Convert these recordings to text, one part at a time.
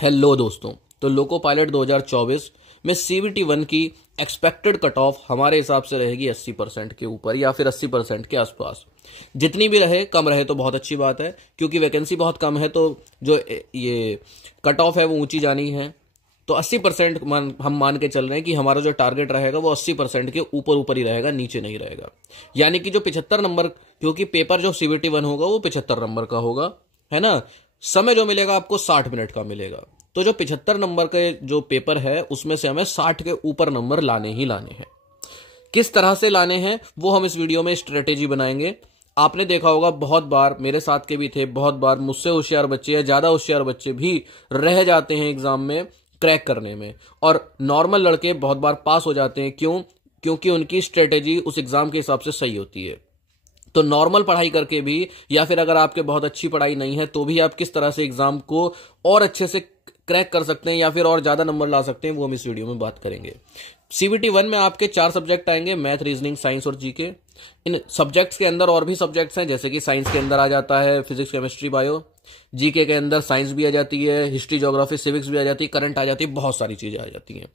Hello दोस्तों, तो loco pilot 2024 में सीबीटी 1 की एक्सपेक्टेड कट ऑफ हमारे हिसाब से रहेगी 80% के ऊपर या फिर 80% के आसपास। जितनी भी रहे, कम रहे तो बहुत अच्छी बात है, क्योंकि वैकेंसी बहुत कम है तो जो ये कट ऑफ है वो ऊंची जानी है। तो 80% हम मान के चल रहे हैं कि हमारा जो टारगेट रहेगा वो 80% के ऊपर ऊपर ही रहेगा, नीचे नहीं रहेगा। यानी कि जो 75 नंबर, क्योंकि पेपर जो सीबीटी 1 होगा वो 75 नंबर का होगा, है ना। समय जो मिलेगा आपको 60 मिनट का मिलेगा। तो जो 75 नंबर के जो पेपर है उसमें से हमें 60 के ऊपर नंबर लाने ही लाने हैं। किस तरह से लाने हैं वो हम इस वीडियो में स्ट्रेटेजी बनाएंगे। आपने देखा होगा, बहुत बार मेरे साथ के भी थे, बहुत बार मुझसे होशियार बच्चे या ज्यादा होशियार बच्चे भी रह जाते हैं एग्जाम में क्रैक करने में, और नॉर्मल लड़के बहुत बार पास हो जाते हैं। क्यों? क्योंकि उनकी स्ट्रेटेजी उस एग्जाम के हिसाब से सही होती है। तो नॉर्मल पढ़ाई करके भी, या फिर अगर आपके बहुत अच्छी पढ़ाई नहीं है तो भी आप किस तरह से एग्जाम को और अच्छे से क्रैक कर सकते हैं या फिर और ज्यादा नंबर ला सकते हैं, वो हम इस वीडियो में बात करेंगे। सीबीटी 1 में आपके 4 सब्जेक्ट आएंगे, मैथ, रीजनिंग, साइंस और जीके। इन सब्जेक्ट्स के अंदर और भी सब्जेक्ट्स हैं, जैसे कि साइंस के अंदर आ जाता है फिजिक्स, केमिस्ट्री, बायो। जीके के अंदर साइंस भी आ जाती है, हिस्ट्री, ज्योग्राफी, सिविक्स भी आ जाती है, करंट आ जाती है, बहुत सारी चीजें आ जाती हैं।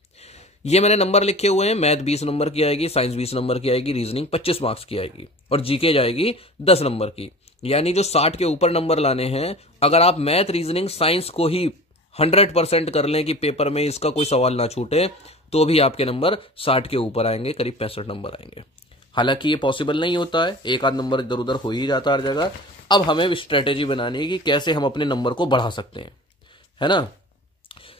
ये मैंने नंबर लिखे हुए हैं। मैथ 20 नंबर की आएगी, साइंस 20 नंबर की आएगी, रीजनिंग 25 मार्क्स की आएगी और जीके जाएगी 10 नंबर की। यानी जो 60 के ऊपर नंबर लाने हैं, अगर आप मैथ, रीजनिंग, साइंस को ही 100% कर लें कि पेपर में इसका कोई सवाल ना छूटे, तो भी आपके नंबर 60 के ऊपर आएंगे, करीब 65 नंबर आएंगे। हालांकि ये पॉसिबल नहीं होता है, एक आध नंबर इधर उधर हो ही जाता है हर जगह। अब हमें स्ट्रेटेजी बनानी है कि कैसे हम अपने नंबर को बढ़ा सकते हैं, है ना।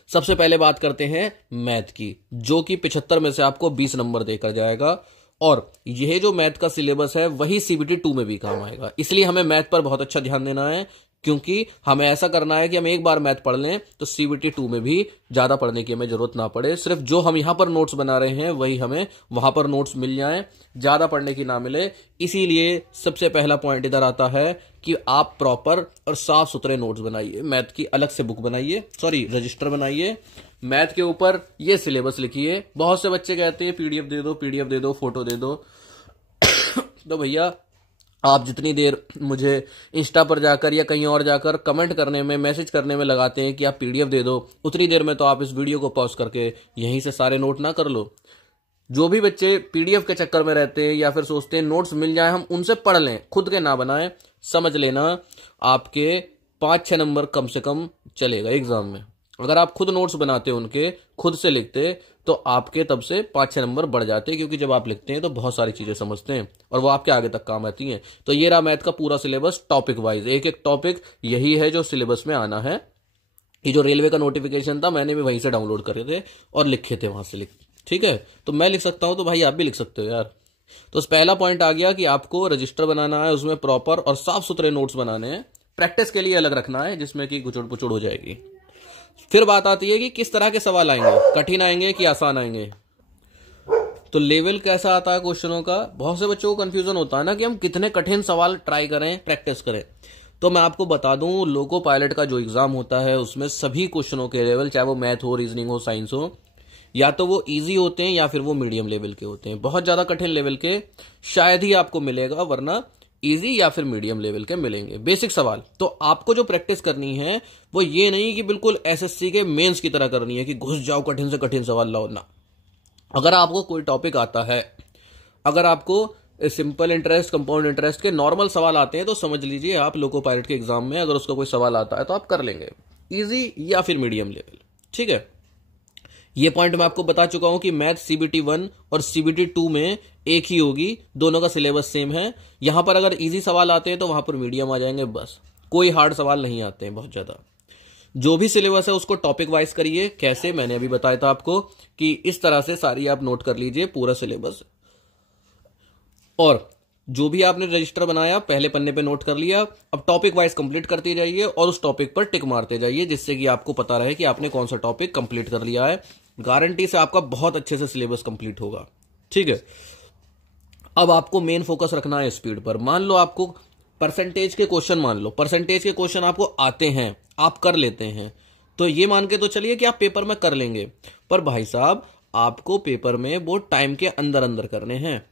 सबसे पहले बात करते हैं मैथ की, जो कि 75 में से आपको 20 नंबर देकर जाएगा। और यह जो मैथ का सिलेबस है वही सीबीटी 2 में भी काम आएगा। इसलिए हमें मैथ पर बहुत अच्छा ध्यान देना है, क्योंकि हमें ऐसा करना है कि हम एक बार मैथ पढ़ लें तो सीबीटी 2 में भी ज्यादा पढ़ने की हमें जरूरत ना पड़े। सिर्फ जो हम यहां पर नोट्स बना रहे हैं वही हमें वहां पर नोट्स मिल जाएं, ज्यादा पढ़ने की ना मिले। इसीलिए सबसे पहला पॉइंट इधर आता है कि आप प्रॉपर और साफ सुथरे नोट्स बनाइए। मैथ की अलग से बुक बनाइए, रजिस्टर बनाइए। मैथ के ऊपर ये सिलेबस लिखिए। बहुत से बच्चे कहते हैं पीडीएफ दे दो, पीडीएफ दे दो, फोटो दे दो। तो भैया, आप जितनी देर मुझे इंस्टा पर जाकर या कहीं और जाकर कमेंट करने में, मैसेज करने में लगाते हैं कि आप पीडीएफ दे दो, उतनी देर में तो आप इस वीडियो को पॉज करके यहीं से सारे नोट ना कर लो। जो भी बच्चे पीडीएफ के चक्कर में रहते हैं या फिर सोचते हैं नोट्स मिल जाए हम उनसे पढ़ लें, खुद के ना बनाएं, समझ लेना आपके 5-6 नंबर कम से कम चलेगा एग्जाम में। अगर आप खुद नोट्स बनाते उनके, खुद से लिखते, तो आपके तब से 5-6 नंबर बढ़ जाते, क्योंकि जब आप लिखते हैं तो बहुत सारी चीजें समझते हैं और वो आपके आगे तक काम आती हैं। तो ये रहा मैथ का पूरा सिलेबस, टॉपिक वाइज। एक एक टॉपिक यही है जो सिलेबस में आना है। ये जो रेलवे का नोटिफिकेशन था मैंने भी वहीं से डाउनलोड करे थे और लिखे थे वहां से। ठीक है, तो मैं लिख सकता हूं तो भाई आप भी लिख सकते हो यार। तो पहला पॉइंट आ गया कि आपको रजिस्टर बनाना है, उसमें प्रॉपर और साफ सुथरे नोट्स बनाने हैं। प्रैक्टिस के लिए अलग रखना है, जिसमें कि गुचुड़ पुचुड़ हो जाएगी। फिर बात आती है कि किस तरह के सवाल आएंगे, कठिन आएंगे कि आसान आएंगे। तो लेवल कैसा आता है क्वेश्चनों का, बहुत से बच्चों को कंफ्यूजन होता है ना कि हम कितने कठिन सवाल ट्राई करें, प्रैक्टिस करें। तो मैं आपको बता दूं, लोको पायलट का जो एग्जाम होता है उसमें सभी क्वेश्चनों के लेवल, चाहे वो मैथ हो, रीजनिंग हो, साइंस हो, या तो वो इजी होते हैं या फिर वो मीडियम लेवल के होते हैं। बहुत ज्यादा कठिन लेवल के शायद ही आपको मिलेगा, वरना इजी या फिर मीडियम लेवल के मिलेंगे बेसिक सवाल। तो आपको जो प्रैक्टिस करनी है वो ये नहीं कि बिल्कुल एसएससी के मेंस की तरह करनी है कि घुस जाओ कठिन से कठिन सवाल लाओ ना। अगर आपको कोई टॉपिक आता है, अगर आपको सिंपल इंटरेस्ट, कंपाउंड इंटरेस्ट के नॉर्मल सवाल आते हैं, तो समझ लीजिए आप लोको पायलट के एग्जाम में अगर उसका कोई सवाल आता है तो आप कर लेंगे, इजी या फिर मीडियम लेवल। ठीक है, ये पॉइंट मैं आपको बता चुका हूं कि मैथ सीबीटी 1 और सीबीटी 2 में एक ही होगी, दोनों का सिलेबस सेम है। यहां पर अगर इजी सवाल आते हैं तो वहां पर मीडियम आ जाएंगे, बस। कोई हार्ड सवाल नहीं आते हैं बहुत ज्यादा। जो भी सिलेबस है उसको टॉपिक वाइज करिए। कैसे, मैंने अभी बताया था आपको कि इस तरह से सारी आप नोट कर लीजिए पूरा सिलेबस। और जो भी आपने रजिस्टर बनाया पहले पन्ने पे नोट कर लिया, अब टॉपिक वाइज कंप्लीट करते जाइए और उस टॉपिक पर टिक मारते जाइए, जिससे कि आपको पता रहे कि आपने कौन सा टॉपिक कंप्लीट कर लिया है। गारंटी से आपका बहुत अच्छे से सिलेबस कंप्लीट होगा। ठीक है, अब आपको मेन फोकस रखना है स्पीड पर। मान लो आपको परसेंटेज के क्वेश्चन, मान लो परसेंटेज के क्वेश्चन आपको आते हैं, आप कर लेते हैं, तो ये मान के तो चलिए कि आप पेपर में कर लेंगे। पर भाई साहब, आपको पेपर में वो टाइम के अंदर अंदर करने हैं।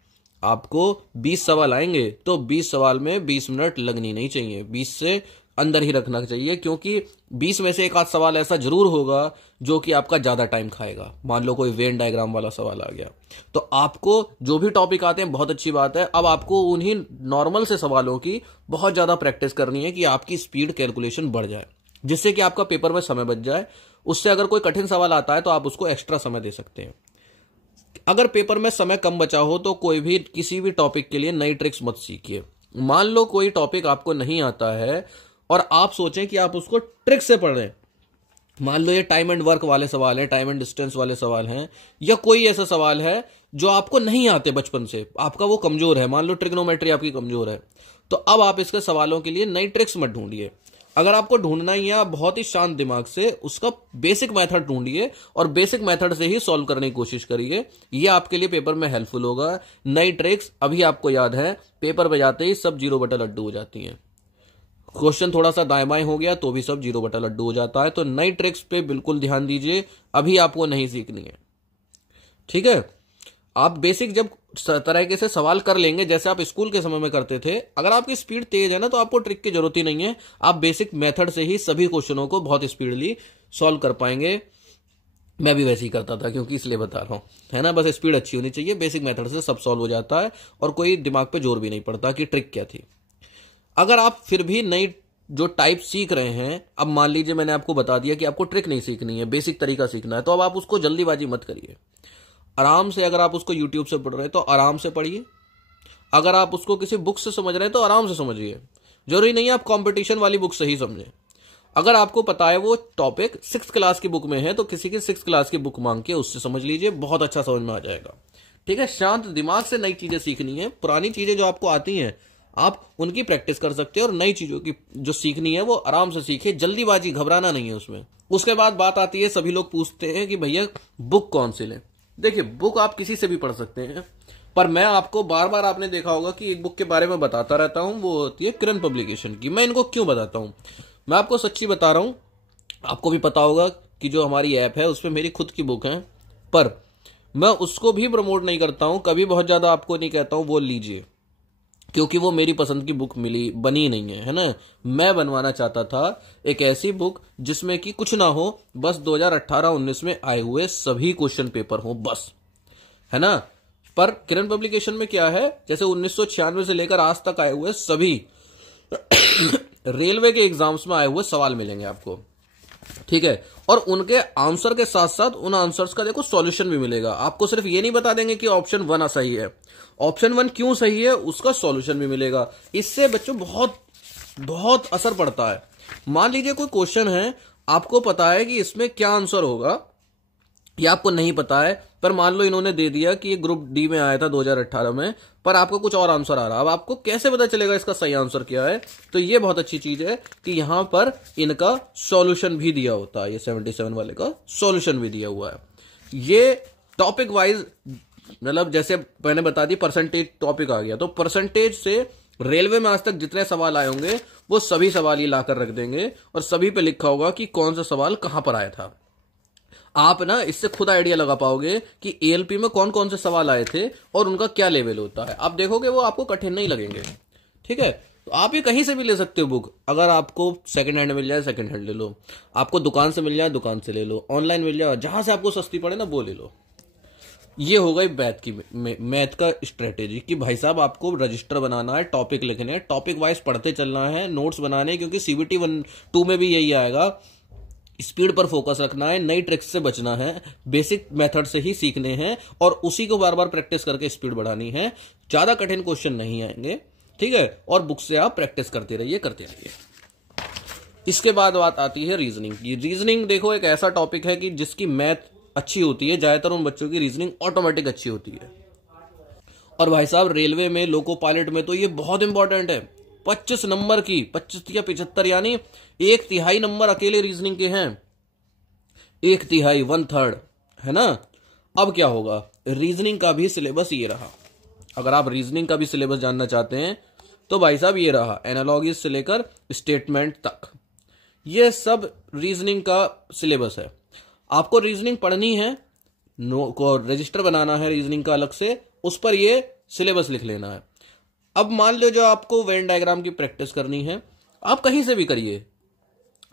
आपको 20 सवाल आएंगे तो 20 सवाल में 20 मिनट लगनी नहीं चाहिए। 20 से अंदर ही रखना चाहिए, क्योंकि 20 में से एक आध सवाल ऐसा जरूर होगा जो कि आपका ज्यादा टाइम खाएगा। मान लो कोई वेन डायग्राम वाला सवाल आ गया, तो आपको जो भी टॉपिक आते हैं बहुत अच्छी बात है, अब आपको उन्हीं नॉर्मल से सवालों की बहुत ज्यादा प्रैक्टिस करनी है कि आपकी स्पीड कैलकुलेशन बढ़ जाए, जिससे कि आपका पेपर में समय बच जाए। उससे अगर कोई कठिन सवाल आता है तो आप उसको एक्स्ट्रा समय दे सकते हैं। अगर पेपर में समय कम बचा हो तो कोई भी किसी भी टॉपिक के लिए नई ट्रिक्स मत सीखिए। मान लो कोई टॉपिक आपको नहीं आता है और आप सोचें कि आप उसको ट्रिक से पढ़ रहे हैं, मान लो ये टाइम एंड वर्क वाले सवाल हैं, टाइम एंड डिस्टेंस वाले सवाल हैं, या कोई ऐसा सवाल है जो आपको नहीं आते बचपन से, आपका वो कमजोर है, मान लो ट्रिग्नोमेट्री आपकी कमजोर है, तो अब आप इसके सवालों के लिए नई ट्रिक्स मत ढूंढिए। अगर आपको ढूंढना ही है, बहुत ही शांत दिमाग से उसका बेसिक मेथड ढूंढिए और बेसिक मेथड से ही सॉल्व करने की कोशिश करिए। ये आपके लिए पेपर में हेल्पफुल होगा। नई ट्रिक्स अभी आपको याद है, पेपर पे जाते ही सब जीरो बटा लड्डू हो जाती हैं। क्वेश्चन थोड़ा सा दाएं बाएं हो गया तो भी सब जीरो बटा लड्डू हो जाता है। तो नई ट्रिक्स पे बिल्कुल ध्यान दीजिए, अभी आपको नहीं सीखनी है। ठीक है, आप बेसिक जब तरीके से सवाल कर लेंगे जैसे आप स्कूल के समय में करते थे, अगर आपकी स्पीड तेज है ना तो आपको ट्रिक की जरूरत ही नहीं है, आप बेसिक मेथड से ही सभी क्वेश्चनों को बहुत स्पीडली सॉल्व कर पाएंगे। मैं भी वैसे ही करता था, क्योंकि इसलिए बता रहा हूं, है ना। बस स्पीड अच्छी होनी चाहिए, बेसिक मेथड से सब सॉल्व हो जाता है और कोई दिमाग पे जोर भी नहीं पड़ता कि ट्रिक क्या थी। अगर आप फिर भी नई जो टाइप सीख रहे हैं, अब मान लीजिए मैंने आपको बता दिया कि आपको ट्रिक नहीं सीखनी है, बेसिक तरीका सीखना है, तो अब आप उसको जल्दीबाजी मत करिए। आराम से, अगर आप उसको यूट्यूब से पढ़ रहे हैं तो आराम से पढ़िए, अगर आप उसको किसी बुक से समझ रहे हैं तो आराम से समझिए। जरूरी नहीं है आप कंपटीशन वाली बुक से ही समझें। अगर आपको पता है वो टॉपिक 6th क्लास की बुक में है तो किसी की 6th क्लास की बुक मांग के उससे समझ लीजिए, बहुत अच्छा समझ में आ जाएगा। ठीक है, शांत दिमाग से नई चीजें सीखनी है। पुरानी चीजें जो आपको आती हैं आप उनकी प्रैक्टिस कर सकते हैं, और नई चीजों की जो सीखनी है वो आराम से सीखे, जल्दीबाजी, घबराना नहीं है उसमें। उसके बाद बात आती है, सभी लोग पूछते हैं कि भैया बुक कौन सी लें। देखिए, बुक आप किसी से भी पढ़ सकते हैं, पर मैं आपको बार बार, आपने देखा होगा कि एक बुक के बारे में बताता रहता हूं, वो होती है किरण पब्लिकेशन की। मैं इनको क्यों बताता हूं, मैं आपको सच्ची बता रहा हूं। आपको भी पता होगा कि जो हमारी ऐप है उसमें मेरी खुद की बुक है, पर मैं उसको भी प्रमोट नहीं करता हूं, कभी बहुत ज्यादा आपको नहीं कहता हूं वो लीजिए, क्योंकि वो मेरी पसंद की बुक बनी नहीं है ना। मैं बनवाना चाहता था एक ऐसी बुक जिसमें कि कुछ ना हो, बस 2018-19 में आए हुए सभी क्वेश्चन पेपर हो, बस, है ना। पर किरण पब्लिकेशन में क्या है, जैसे 1996 से लेकर आज तक आए हुए सभी रेलवे के एग्जाम्स में आए हुए सवाल मिलेंगे आपको। ठीक है, और उनके आंसर के साथ साथ उन आंसर्स का देखो सॉल्यूशन भी मिलेगा आपको। सिर्फ ये नहीं बता देंगे कि ऑप्शन 1 सही है, ऑप्शन 1 क्यों सही है उसका सॉल्यूशन भी मिलेगा। इससे बच्चों बहुत बहुत असर पड़ता है। मान लीजिए कोई क्वेश्चन है, आपको पता है कि इसमें क्या आंसर होगा, या आपको नहीं पता है, पर मान लो इन्होंने दे दिया कि ये ग्रुप डी में आया था 2018 में, पर आपको कुछ और आंसर आ रहा, अब आपको कैसे पता चलेगा इसका सही आंसर क्या है। तो ये बहुत अच्छी चीज है कि यहां पर इनका सॉल्यूशन भी दिया होता है, ये 77 वाले का सॉल्यूशन भी दिया हुआ है। ये टॉपिक वाइज, मतलब जैसे मैंने बता दी परसेंटेज टॉपिक आ गया, तो परसेंटेज से रेलवे में आज तक जितने सवाल आए होंगे वो सभी सवाल ही लाकर रख देंगे, और सभी पे लिखा होगा कि कौन सा सवाल कहां पर आया था। आप ना इससे खुद आइडिया लगा पाओगे कि एएलपी में कौन कौन से सवाल आए थे और उनका क्या लेवल होता है। आप देखोगे वो आपको कठिन नहीं लगेंगे। ठीक है, तो आप ये कहीं से भी ले सकते हो बुक। अगर आपको सेकंड हैंड मिल जाए सेकंड हैंड ले लो, आपको दुकान से मिल जाए दुकान से ले लो, ऑनलाइन मिल जाए, जहां से आपको सस्ती पड़े ना वो ले लो। ये हो गई मैथ का स्ट्रेटेजी कि भाई साहब आपको रजिस्टर बनाना है, टॉपिक लिखने हैं, टॉपिक वाइज पढ़ते चलना है, नोट्स बनाने, क्योंकि सीबीटी 1-2 में भी यही आएगा। स्पीड पर फोकस रखना है, नई ट्रिक्स से बचना है, बेसिक मेथड से ही सीखने हैं और उसी को बार बार प्रैक्टिस करके स्पीड बढ़ानी है। ज्यादा कठिन क्वेश्चन नहीं आएंगे। ठीक है, और बुक से आप प्रैक्टिस करते रहिए करते रहिए। इसके बाद बात आती है रीजनिंग की। रीजनिंग देखो एक ऐसा टॉपिक है कि जिसकी मैथ अच्छी होती है, ज्यादातर उन बच्चों की रीजनिंग ऑटोमेटिक अच्छी होती है। और भाई साहब रेलवे में, लोको पायलट में तो ये बहुत इंपॉर्टेंट है। 25 नंबर की, 25 या 75, यानी 1/3 नंबर अकेले रीजनिंग के हैं, 1/3, 1/3, है ना। अब क्या होगा, रीजनिंग का भी सिलेबस ये रहा। अगर आप रीजनिंग का भी सिलेबस जानना चाहते हैं तो भाई साहब ये रहा, एनालॉगीज से लेकर स्टेटमेंट तक, ये सब रीजनिंग का सिलेबस है। आपको रीजनिंग पढ़नी है, को रजिस्टर बनाना है रीजनिंग का अलग से, उस पर ये सिलेबस लिख लेना है। अब मान लो जो आपको वेन डायग्राम की प्रैक्टिस करनी है, आप कहीं से भी करिए,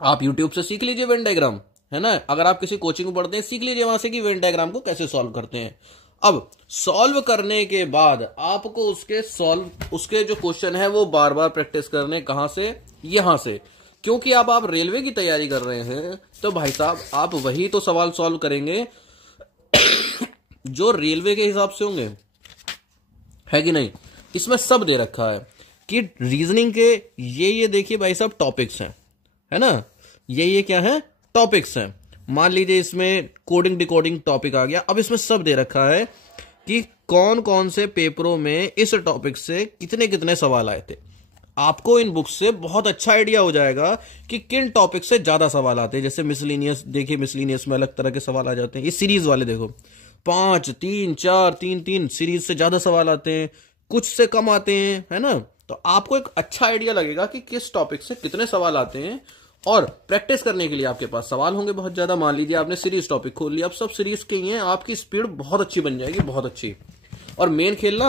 आप यूट्यूब से सीख लीजिए वेन डायग्राम, है ना। अगर आप किसी कोचिंग में पढ़ते हैं, सीख लीजिए वहां से कि वेन डायग्राम को कैसे सॉल्व करते हैं। अब सॉल्व करने के बाद आपको उसके जो क्वेश्चन है वो बार बार प्रैक्टिस करने, कहां से, यहां से। क्योंकि अब आप रेलवे की तैयारी कर रहे हैं तो भाई साहब आप वही तो सवाल सॉल्व करेंगे जो रेलवे के हिसाब से होंगे, है कि नहीं। इसमें सब दे रखा है कि रीजनिंग के ये देखिए भाई साहब टॉपिक्स हैं, है ना। ये क्या है, टॉपिक्स हैं। मान लीजिए इसमें कोडिंग डिकोडिंग टॉपिक आ गया। अब इसमें सब दे रखा है कि कौन कौन से पेपरों में इस टॉपिक से कितने कितने सवाल आए थे। आपको इन बुक्स से बहुत अच्छा आइडिया हो जाएगा कि किन टॉपिक से ज्यादा सवाल आते हैं। जैसे मिसलिनियस देखिए, मिसलिनियस में अलग तरह के सवाल आ जाते हैं। ये सीरीज वाले देखो, 5, 3, 4, 3, 3 सीरीज से ज्यादा सवाल आते हैं, कुछ से कम आते हैं, है ना। तो आपको एक अच्छा आइडिया लगेगा कि किस टॉपिक से कितने सवाल आते हैं। और प्रैक्टिस करने के लिए आपके पास सवाल होंगे बहुत ज्यादा। मान लीजिए आपने सीरीज टॉपिक खोल लिया, अब सब सीरीज के ही हैं, आपकी स्पीड बहुत अच्छी बन जाएगी, बहुत अच्छी। और मेन खेलना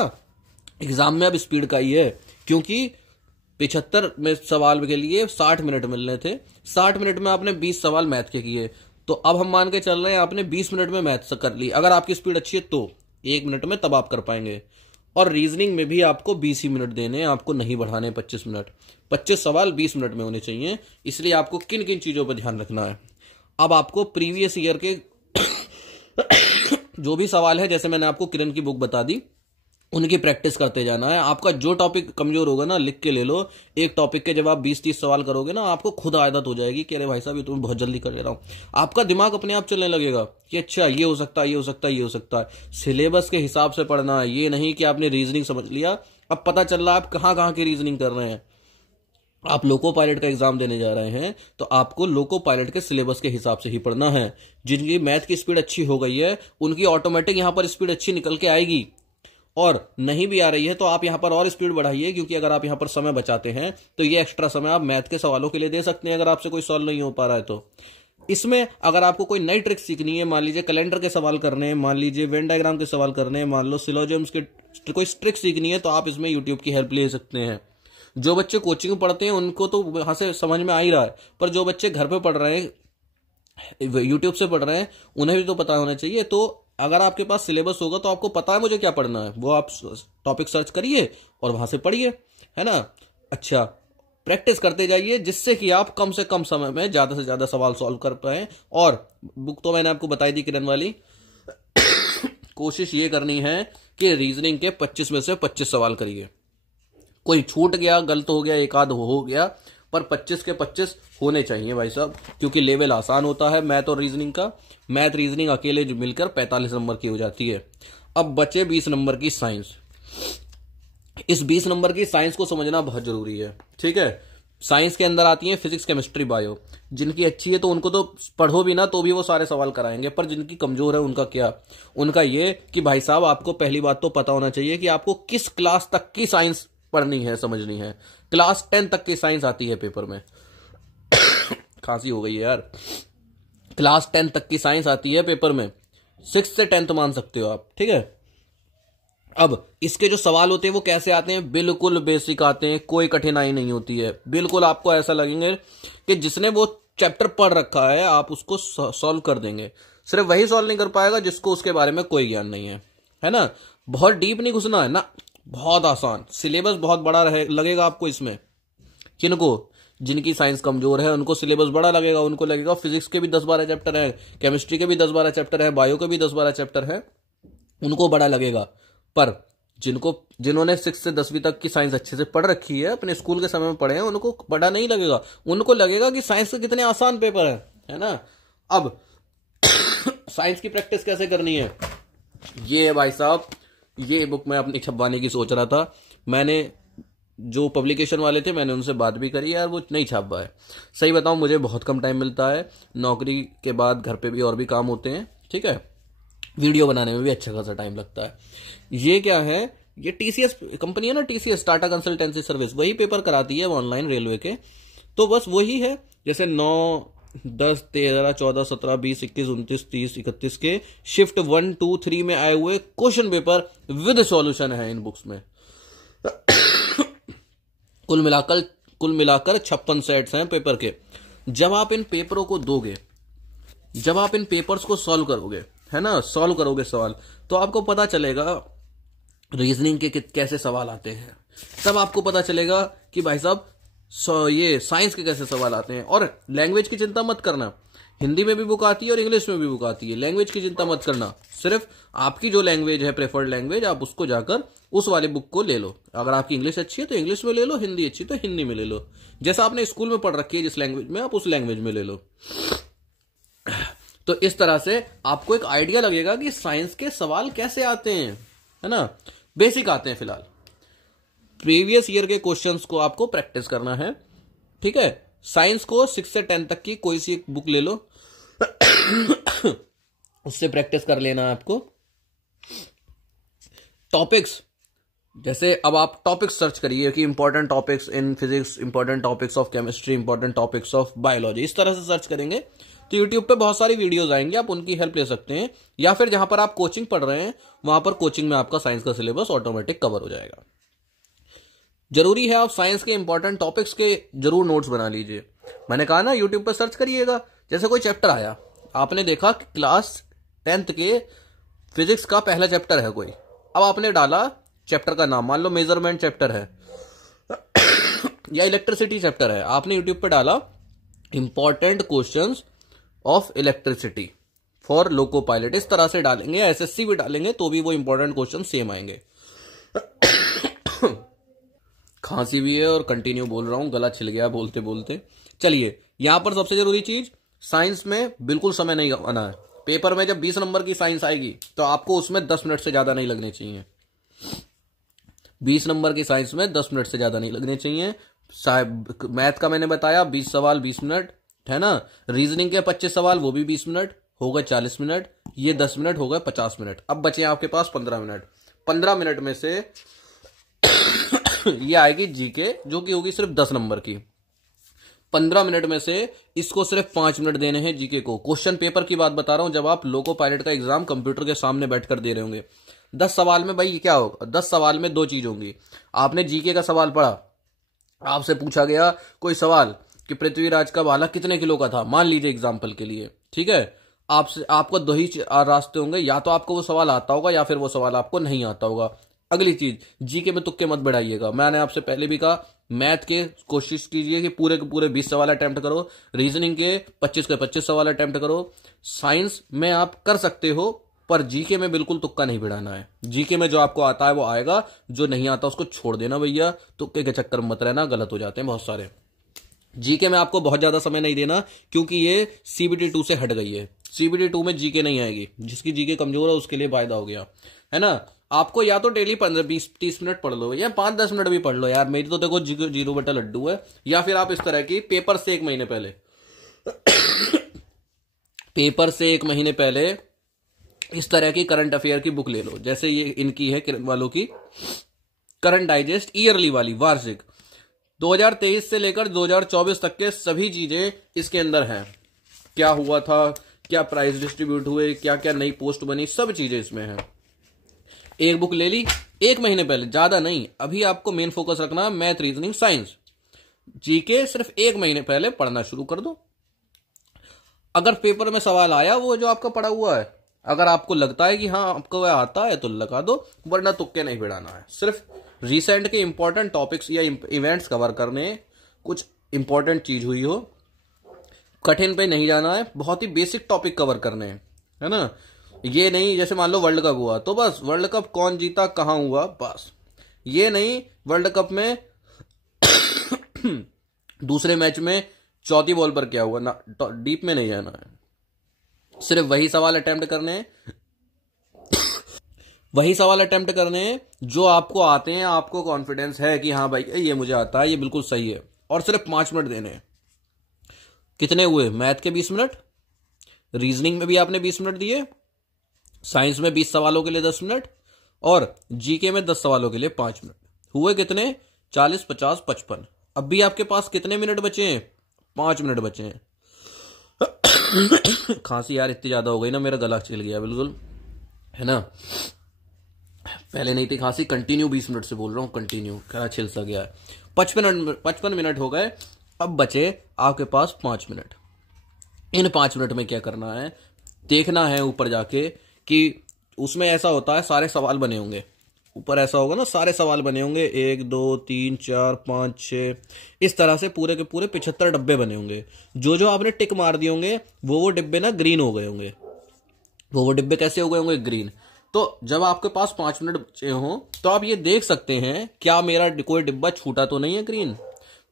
एग्जाम में अब स्पीड का ही है, क्योंकि 75 में सवाल के लिए 60 मिनट मिलने थे। 60 मिनट में आपने 20 सवाल मैथ के किए, तो अब हम मान के चल रहे हैं आपने 20 मिनट में मैथ कर ली। अगर आपकी स्पीड अच्छी है तो 1 मिनट में तब आप कर पाएंगे। और रीजनिंग में भी आपको 20 ही मिनट देने हैं, आपको नहीं बढ़ाने 25 मिनट। 25 सवाल 20 मिनट में होने चाहिए। इसलिए आपको किन किन चीजों पर ध्यान रखना है। अब आपको प्रीवियस ईयर के जो भी सवाल है, जैसे मैंने आपको किरण की बुक बता दी, उनकी प्रैक्टिस करते जाना है। आपका जो टॉपिक कमजोर होगा ना, लिख के ले लो। एक टॉपिक के जब आप 20-30 सवाल करोगे ना, आपको खुद आदत हो जाएगी कि अरे भाई साहब ये तो मैं बहुत जल्दी कर ले रहा हूं। आपका दिमाग अपने आप चलने लगेगा कि अच्छा ये हो सकता है, ये हो सकता है, ये हो सकता है। सिलेबस के हिसाब से पढ़ना है, ये नहीं कि आपने रीजनिंग समझ लिया, अब पता चल रहा है आप कहां कहां की रीजनिंग कर रहे हैं। आप लोको पायलट का एग्जाम देने जा रहे हैं तो आपको लोको पायलट के सिलेबस के हिसाब से ही पढ़ना है। जिनकी मैथ की स्पीड अच्छी हो गई है उनकी ऑटोमेटिक यहां पर स्पीड अच्छी निकल के आएगी। और नहीं भी आ रही है तो आप यहां पर और स्पीड बढ़ाइए, क्योंकि अगर आप यहां पर समय बचाते हैं तो ये एक्स्ट्रा समय आप मैथ के सवालों के लिए दे सकते हैं, अगर आपसे कोई सॉल्व नहीं हो पा रहा है तो। इसमें अगर आपको कोई नई ट्रिक सीखनी है, मान लीजिए कैलेंडर के सवाल करने हैं, मान लीजिए वेन डायग्राम के सवाल करने हैं, मान लो सिलोजियम्स के कोई ट्रिक सीखनी है, तो आप इसमें यूट्यूब की हेल्प ले सकते हैं। जो बच्चे कोचिंग में पढ़ते हैं उनको तो वहां से समझ में आ ही रहा है, पर जो बच्चे घर पे पढ़ रहे हैं, यूट्यूब से पढ़ रहे हैं, उन्हें भी तो पता होना चाहिए। तो अगर आपके पास सिलेबस होगा तो आपको पता है मुझे क्या पढ़ना है, वो आप टॉपिक सर्च करिए और वहां से पढ़िए, है ना। अच्छा, प्रैक्टिस करते जाइए जिससे कि आप कम से कम समय में ज्यादा से ज्यादा सवाल सॉल्व कर पाए। और बुक तो मैंने आपको बताई दी किरण वाली। कोशिश ये करनी है कि रीजनिंग के 25 में से 25 सवाल करिए। कोई छूट गया, गलत हो गया, एक आध हो गया, पर 25 के 25 होने चाहिए भाई साहब, क्योंकि लेवल आसान होता है मैथ और रीजनिंग का। मैथ रीजनिंग अकेले जो मिलकर 45 नंबर की हो जाती है। अब बचे 20 नंबर की साइंस। इस 20 नंबर की साइंस को समझना बहुत जरूरी है, ठीक है। साइंस के अंदर आती है फिजिक्स, केमिस्ट्री, बायो। जिनकी अच्छी है तो उनको तो पढ़ो भी ना तो भी वो सारे सवाल कराएंगे, पर जिनकी कमजोर है उनका क्या, उनका ये कि भाई साहब आपको पहली बात तो पता होना चाहिए कि आपको किस क्लास तक की साइंस पढ़नी है, समझनी है। क्लास 10 तक की साइंस आती है पेपर में। खांसी हो गई है यार। क्लास 10 तक की साइंस आती है पेपर में, 6 से 10th मान सकते हो आप, ठीक है। अब इसके जो सवाल होते हैं वो कैसे आते हैं, बिल्कुल बेसिक आते हैं, कोई कठिनाई नहीं होती है। बिल्कुल आपको ऐसा लगेंगे कि जिसने वो चैप्टर पढ़ रखा है आप उसको सॉल्व कर देंगे। सिर्फ वही सॉल्व नहीं कर पाएगा जिसको उसके बारे में कोई ज्ञान नहीं है ना। बहुत डीप नहीं घुसना है ना, बहुत आसान। सिलेबस बहुत बड़ा लगेगा आपको इसमें। किनको, जिनकी साइंस कमजोर है उनको सिलेबस बड़ा लगेगा, उनको लगेगा फिजिक्स के भी 10-12 चैप्टर है, केमिस्ट्री के भी 10-12 चैप्टर है, बायो के भी 10-12 चैप्टर है, उनको बड़ा लगेगा। पर जिन्होंने 6 से 10वीं तक की साइंस अच्छे से पढ़ रखी है, अपने स्कूल के समय में पढ़े हैं, उनको बड़ा नहीं लगेगा। उनको लगेगा कि साइंस के कितने आसान पेपर है ना। अब साइंस की प्रैक्टिस कैसे करनी है, ये भाई साहब, ये बुक मैं अपनी छपवाने की सोच रहा था। मैंने जो पब्लिकेशन वाले थे मैंने उनसे बात भी करी यार, वो नहीं छाप पाए। सही बताऊं मुझे बहुत कम टाइम मिलता है, नौकरी के बाद घर पे भी और भी काम होते हैं, ठीक है। वीडियो बनाने में भी अच्छा खासा टाइम लगता है। ये क्या है, ये टीसीएस कंपनी है ना, टीसीएस टाटा कंसल्टेंसी सर्विस, वही पेपर कराती है ऑनलाइन रेलवे के। तो बस वही है, जैसे 9, 10, 13, 14, 17, 20, 21, 29, 30, 31 के शिफ्ट 1, 2, 3 में आए हुए क्वेश्चन पेपर विद सॉल्यूशन है इन बुक्स में। कुल मिलाकर कुल मिलाकर 56 सेट्स हैं पेपर के। जब आप इन पेपरों को दोगे, जब आप इन पेपर्स को सॉल्व करोगे, है ना, सॉल्व करोगे सवाल, तो आपको पता चलेगा रीजनिंग के कैसे सवाल आते हैं। तब आपको पता चलेगा कि भाई साहब ये साइंस के कैसे सवाल आते हैं। और लैंग्वेज की चिंता मत करना, हिंदी में भी बुक आती है और इंग्लिश में भी बुक आती है, लैंग्वेज की चिंता मत करना। सिर्फ आपकी जो लैंग्वेज है, प्रेफर्ड लैंग्वेज, आप उसको जाकर उस वाले बुक को ले लो। अगर आपकी इंग्लिश अच्छी है तो इंग्लिश में ले लो, हिंदी अच्छी तो हिंदी में ले लो। जैसा आपने स्कूल में पढ़ रखी है जिस लैंग्वेज में, आप उस लैंग्वेज में ले लो। तो इस तरह से आपको एक आइडिया लगेगा कि साइंस के सवाल कैसे आते हैं, है ना। बेसिक आते हैं फिलहाल। प्रीवियस ईयर के क्वेश्चंस को आपको प्रैक्टिस करना है, ठीक है। साइंस को 6 से 10 तक की कोई सी एक बुक ले लो, उससे प्रैक्टिस कर लेना है आपको। टॉपिक्स, जैसे अब आप टॉपिक्स सर्च करिए कि important topics in physics, important topics of chemistry, important topics of biology, इस तरह से सर्च करेंगे तो यूट्यूब पे बहुत सारी वीडियोस आएंगी, आप उनकी हेल्प ले सकते हैं। या फिर जहां पर आप कोचिंग पढ़ रहे हैं वहां पर कोचिंग में आपका साइंस का सिलेबस ऑटोमेटिक कवर हो जाएगा। जरूरी है आप साइंस के इंपॉर्टेंट टॉपिक्स के जरूर नोट्स बना लीजिए। मैंने कहा ना यूट्यूब पर सर्च करिएगा। जैसे कोई चैप्टर आया, आपने देखा कि क्लास 10th के फिजिक्स का पहला चैप्टर है कोई, अब आपने डाला चैप्टर का नाम, मान लो मेजरमेंट चैप्टर है या इलेक्ट्रिसिटी चैप्टर है, आपने यूट्यूब पे डाला important questions of electricity for loco pilot, इस तरह से डालेंगे, एसएससी भी डालेंगे तो भी वो इंपॉर्टेंट क्वेश्चन सेम आएंगे। खांसी भी है और कंटिन्यू बोल रहा हूं, गला छिल गया बोलते बोलते। चलिए, यहां पर सबसे जरूरी चीज, साइंस में बिल्कुल समय नहीं गंवाना है। पेपर में जब 20 नंबर की साइंस आएगी तो आपको उसमें 10 मिनट से ज्यादा नहीं लगने चाहिए। 20 नंबर की साइंस में 10 मिनट से ज्यादा नहीं लगने चाहिए। मैथ का मैंने बताया 20 सवाल 20 मिनट, है ना। रीजनिंग के 25 सवाल, वो भी 20 मिनट, हो गए 40 मिनट, ये 10 मिनट हो गए 50 मिनट। अब बचे आपके पास 15 मिनट। 15 मिनट में से ये आएगी जीके, जो कि होगी सिर्फ 10 नंबर की। 15 मिनट में से इसको सिर्फ 5 मिनट देने हैं जीके को। क्वेश्चन पेपर की बात बता रहा हूं, जब आप लोको पायलट का एग्जाम कंप्यूटर के सामने बैठकर दे रहे होंगे। 10 सवाल में भाई क्या होगा, 10 सवाल में 2 चीज होंगी। आपने जीके का सवाल पढ़ा, आपसे पूछा गया कोई सवाल कि पृथ्वीराज का भाला कितने किलो का था, मान लीजिए एग्जाम्पल के लिए, ठीक है। आपसे आपको 2 ही रास्ते होंगे, या तो आपको वो सवाल आता होगा या फिर वो सवाल आपको नहीं आता होगा। अगली चीज, जीके में तुक्के मत बढ़ाइएगा। मैंने आपसे पहले भी कहा, मैथ के कोशिश कीजिए कि पूरे के पूरे 20 सवाल अटेम्प्ट करो, रीजनिंग के 25 के 25 सवाल अटेम्प्ट करो। साइंस में आप कर सकते हो, पर जीके में बिल्कुल तुक्का नहीं भिड़ाना है। जीके में जो आपको आता है वो आएगा, जो नहीं आता उसको छोड़ देना भैया। तुक्के के चक्कर में मत रहना, गलत हो जाते हैं बहुत सारे। जीके में आपको बहुत ज्यादा समय नहीं देना, क्योंकि ये सीबीटी 2 से हट गई है। सीबीटी 2 में जीके नहीं आएगी। जिसकी जीके कमजोर है उसके लिए फायदा हो गया, है ना। आपको या तो डेली 15-20-30 मिनट पढ़ लो, या 5-10 मिनट भी पढ़ लो यार। मेरी तो देखो 0 बटा लड्डू है। या फिर आप इस तरह की पेपर से 1 महीने पहले पेपर से 1 महीने पहले इस तरह की करंट अफेयर की बुक ले लो। जैसे ये इनकी है किरण वालों की करंट डाइजेस्ट, ईयरली वाली, वार्षिक 2023 से लेकर 2024 तक के सभी चीजें इसके अंदर हैं। क्या हुआ था, क्या प्राइस डिस्ट्रीब्यूट हुए, क्या क्या नई पोस्ट बनी, सब चीजें इसमें हैं। एक बुक ले ली 1 महीने पहले, ज्यादा नहीं। अभी आपको मेन फोकस रखना है मैथ, रीजनिंग, साइंस। जीके सिर्फ 1 महीने पहले पढ़ना शुरू कर दो। अगर पेपर में सवाल आया वो जो आपका पढ़ा हुआ है, अगर आपको लगता है कि हाँ आपको वह आता है तो लगा दो, वरना तुक्के नहीं भिड़ाना है। सिर्फ रिसेंट के इंपॉर्टेंट टॉपिक्स या इवेंट्स कवर करने, कुछ इंपॉर्टेंट चीज हुई हो, कठिन पे नहीं जाना है, बहुत ही बेसिक टॉपिक कवर करने हैं, है ना। ये नहीं जैसे मान लो वर्ल्ड कप हुआ तो बस वर्ल्ड कप कौन जीता, कहां हुआ, बस ये नहीं। वर्ल्ड कप में दूसरे मैच में चौथी बॉल पर क्या हुआ ना, डीप में नहीं जाना है। सिर्फ वही सवाल अटेम्प्ट करने हैं वही सवाल अटेम्प्ट करने हैं जो आपको आते हैं, आपको कॉन्फिडेंस है कि हाँ भाई ये मुझे आता है, ये बिल्कुल सही है। और सिर्फ 5 मिनट देने हैं। कितने हुए, मैथ के 20 मिनट, रीजनिंग में भी आपने 20 मिनट दिए, साइंस में 20 सवालों के लिए 10 मिनट, और जीके में 10 सवालों के लिए 5 मिनट। हुए कितने, 40, 50, 55। अब भी आपके पास कितने मिनट बचे हैं, 5 मिनट बचे हैं। खांसी यार इतनी ज्यादा हो गई ना, मेरा गला छिल गया बिल्कुल, है ना। पहले नहीं थी खांसी, कंटिन्यू 20 मिनट से बोल रहा हूं, कंटिन्यू, गला छिल सा गया है। 55 मिनट हो गए। अब बचे आपके पास 5 मिनट। इन 5 मिनट में क्या करना है, देखना है ऊपर जाके कि उसमें ऐसा होता है सारे सवाल बने होंगे, ऊपर ऐसा होगा ना सारे सवाल बने होंगे, 1 2 3 4 5 6 इस तरह से पूरे के पूरे 75 डब्बे बने होंगे। जो जो आपने टिक मार दिए होंगे वो डिब्बे ना ग्रीन हो गए होंगे। वो डिब्बे कैसे हो गए होंगे, ग्रीन। तो जब आपके पास 5 मिनट बचे हों तो आप ये देख सकते हैं क्या मेरा कोई डिब्बा छूटा तो नहीं है ग्रीन,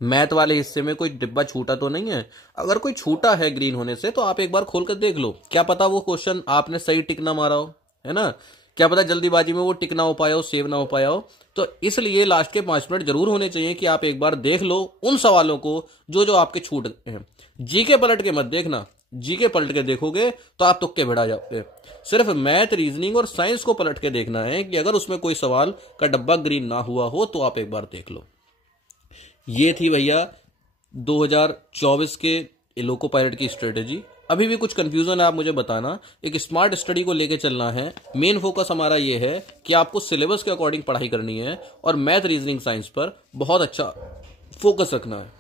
मैथ वाले हिस्से में कोई डिब्बा छूटा तो नहीं है। अगर कोई छूटा है ग्रीन होने से तो आप एक बार खोल कर देख लो, क्या पता वो क्वेश्चन आपने सही टिक ना मारा हो, है ना, क्या पता जल्दीबाजी में वो टिक ना हो पाया हो, सेव ना हो पाया हो। तो इसलिए लास्ट के 5 मिनट जरूर होने चाहिए कि आप एक बार देख लो उन सवालों को जो जो आपके छूट हैं। जीके पलट के मत देखना, जीके पलट के देखोगे तो आप तुक्के भिड़ा जाओगे। सिर्फ मैथ, रीजनिंग और साइंस को पलट के देखना है कि अगर उसमें कोई सवाल का डब्बा ग्रीन ना हुआ हो तो आप एक बार देख लो। ये थी भैया 2024 के लोको पायलट की स्ट्रेटेजी। अभी भी कुछ कंफ्यूजन है आप मुझे बताना। एक स्मार्ट स्टडी को लेके चलना है, मेन फोकस हमारा ये है कि आपको सिलेबस के अकॉर्डिंग पढ़ाई करनी है और मैथ, रीजनिंग, साइंस पर बहुत अच्छा फोकस रखना है।